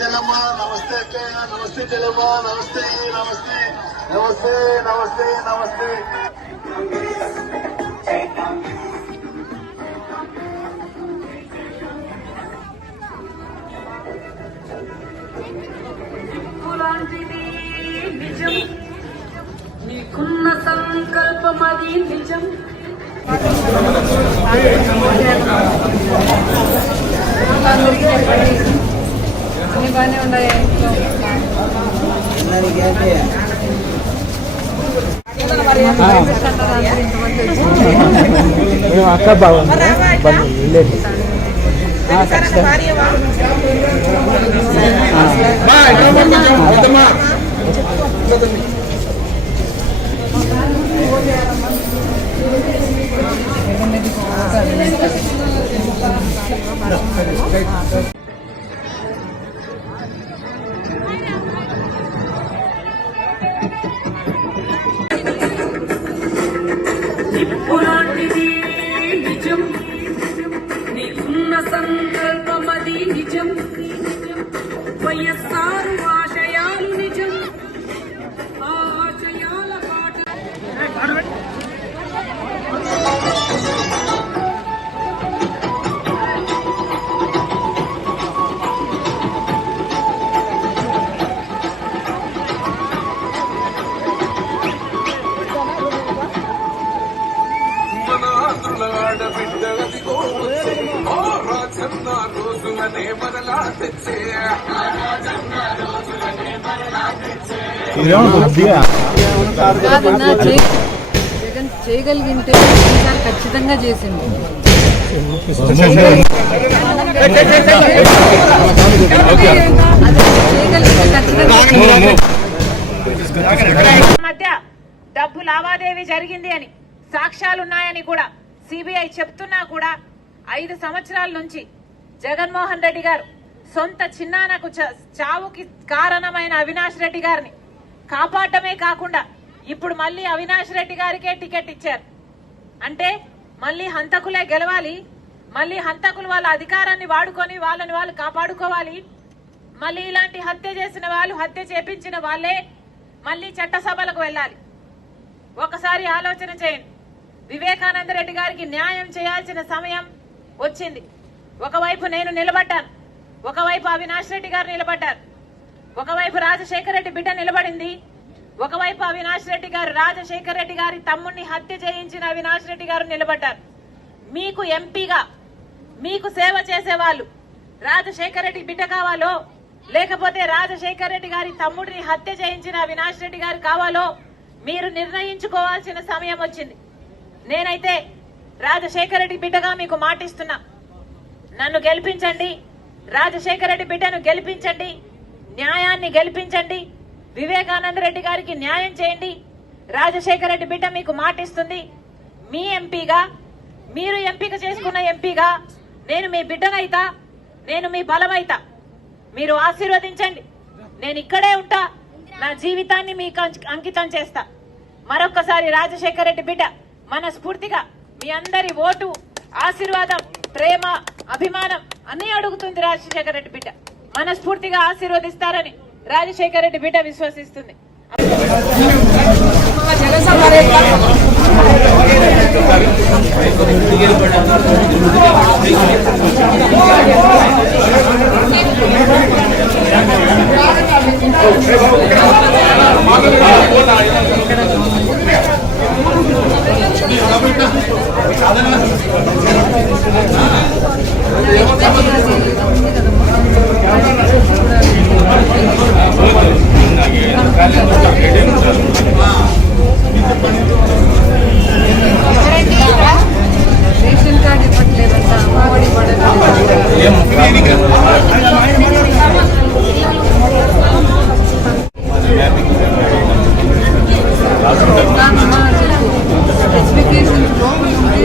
చెల్లమ్మ, నమస్తే అక్కయ్య, నమస్తే చెల్లమ్మ, నమస్తే నమస్తే నమస్తే నమస్తే నమస్తే. నిజం నీకున్న సంకల్పం అది నిజం. అన్ని బాగానే ఉన్నాయి. అక్క బాగుంది. నిప్పులాంటిది నిజం నీకున్న సంకల్పం అది నిజం. వైఎస్ఆర్ ఆశయాలు నిజం. ఆ ఆశయాల పాట జగన్ చేయగలిగింటే ఖచ్చితంగా చేసింది. మధ్య డబ్బు లావాదేవీ జరిగింది అని సాక్ష్యాలున్నాయని కూడా సిబిఐ చెప్తున్నా కూడా 5 సంవత్సరాల నుంచి జగన్మోహన్ రెడ్డి గారు సొంత చిన్నానకు చావుకి కారణమైన అవినాష్ రెడ్డి గారిని కాపాడటమే కాకుండా ఇప్పుడు మళ్ళీ అవినాష్ రెడ్డి గారికే టికెట్ ఇచ్చారు. అంటే మళ్ళీ హంతకులే గెలవాలి, మళ్ళీ హంతకులు వాళ్ళ అధికారాన్ని వాడుకొని వాళ్ళని వాళ్ళు కాపాడుకోవాలి, మళ్ళీ ఇలాంటి హత్య చేసిన వాళ్ళు, హత్య చేపించిన వాళ్ళే మళ్ళీ చట్టసభలకు వెళ్ళాలి. ఒకసారి ఆలోచన చేయండి. వివేకానంద రెడ్డి గారికి న్యాయం చేయాల్సిన సమయం వచ్చింది. ఒకవైపు నేను నిలబడ్డాను, ఒకవైపు అవినాష్ రెడ్డి గారు నిలబడ్డారు, ఒకవైపు రాజశేఖర రెడ్డి బిడ్డ నిలబడింది, ఒకవైపు అవినాష్ రెడ్డి గారు రాజశేఖర రెడ్డి గారి తమ్ముడిని హత్య చేయించిన అవినాష్ రెడ్డి గారు నిలబడ్డారు. మీకు ఎంపీగా మీకు సేవ చేసే వాళ్ళు రాజశేఖర రెడ్డి బిడ్డ కావాలో లేకపోతే రాజశేఖర రెడ్డి గారి తమ్ముడిని హత్య చేయించిన అవినాష్ రెడ్డి గారు కావాలో మీరు నిర్ణయించుకోవాల్సిన సమయం వచ్చింది. నేనైతే రాజశేఖర రెడ్డి బిడ్డగా మీకు మాటిస్తున్నా, నన్ను గెలిపించండి, రాజశేఖర రెడ్డి బిడ్డను గెలిపించండి, న్యాయాన్ని గెలిపించండి, వివేకానంద రెడ్డి గారికి న్యాయం చేయండి. రాజశేఖర రెడ్డి బిడ్డ మీకు మాటిస్తుంది. మీ ఎంపీగా, మీరు ఎంపిక చేసుకున్న ఎంపీగా నేను మీ బిడ్డనైతా, నేను మీ బలమైతా. మీరు ఆశీర్వదించండి. నేను ఇక్కడే ఉంటా, నా జీవితాన్ని మీకు అంకితం చేస్తా. మరొక్కసారి రాజశేఖర రెడ్డి బిడ్డ మనస్ఫూర్తిగా మీ అందరి ఓటు, ఆశీర్వాదం, ప్రేమ, అభిమానం అన్ని అడుగుతుంది. రాజశేఖర రెడ్డి బిడ్డ మనస్ఫూర్తిగా ఆశీర్వదిస్తారని రాజశేఖర రెడ్డి బిడ్డ విశ్వసిస్తుంది. రేషన్ కార్డు ఇవ్వట్లేదంట, అమ్మఒడి స్పెసిఫికేషన్ లోపల ఉంటే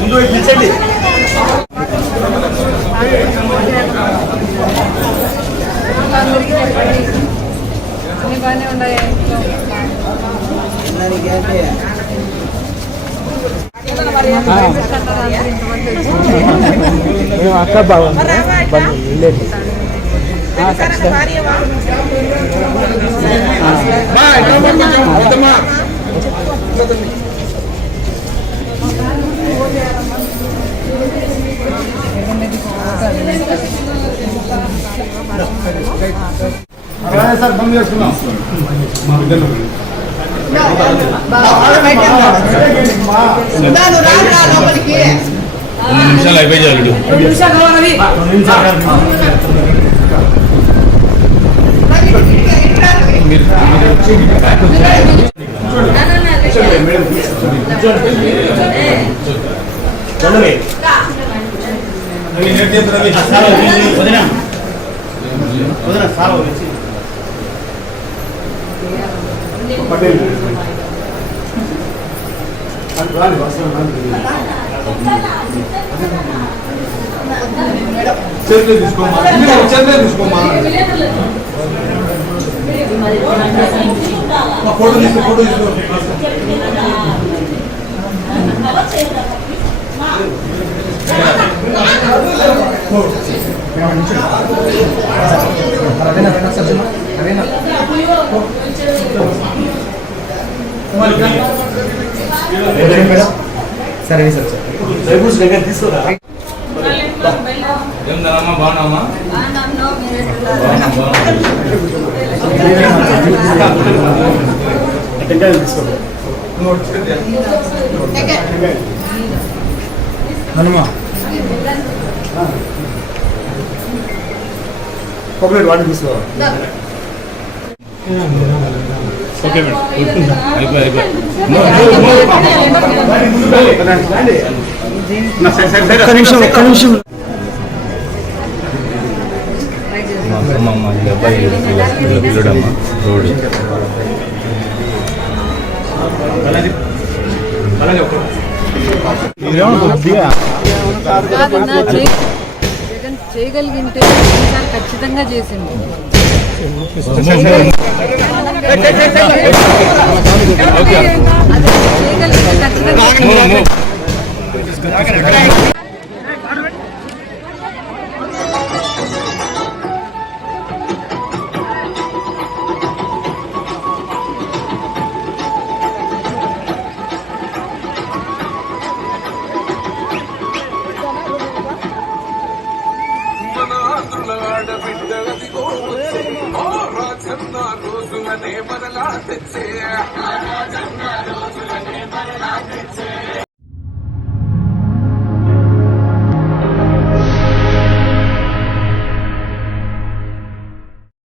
ముందు పిలిచండి. అందరికీ చెప్పండి, అన్ని బాగానే ఉన్నాయి. అక్క బాగుంది. సార్ బంద్ చేసుకున్నాం. నిమిషాలు అయిపోయి చాలు. చేతులు తీసుకోమా, చేతులే తీసుకోమా. ఫోటో తీసుకో, ఫోటో తీసుకో. సరే సార్ తీసుకోరా. ఏమన్నారమ్మా, బాగున్నామా? హనుమా కొబ్బరి వాటర్ తీసుకో. ఓకే మేడం, అయిపోయి ఒక్క నిమిషం అమ్మమ్మ ఈ అబ్బాయి పిల్లడమ్మా రోడ్ కొద్దిగా కాదన్నా, జగన్ చేయగలిగింటే ఈసారి ఖచ్చితంగా చేసిండు. చేయగలిగితే ఖచ్చితంగా రోజులనే మరలా తెచ్చే